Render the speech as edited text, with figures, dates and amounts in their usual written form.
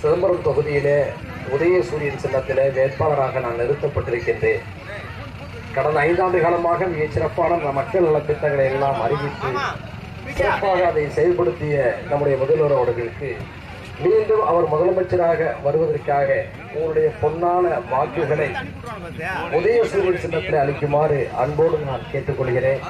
சிதம்பரம் தொகுதியிலே உதயசூரியன் சின்னத்திலே வேட்பாளராக நான் நிறுத்தப்பட்டிருக்கின்றேன். கடந்த 5 ஆண்டு காலமாக மிக சிறப்பான மக்கள் நலத்திட்டங்களை எல்லாம் அறிவித்து சிறப்பாக அதை செயல்படுத்திய நம்முடைய முதல்வர் அவர்களுக்கு மீண்டும் அவர் முதலமைச்சராக வருவதற்காக உங்களுடைய பொன்னான வாக்குகளை உதயசூரியன் சின்னத்தில் அளிக்குமாறு அன்போடு நான் கேட்டுக்கொள்கிறேன்.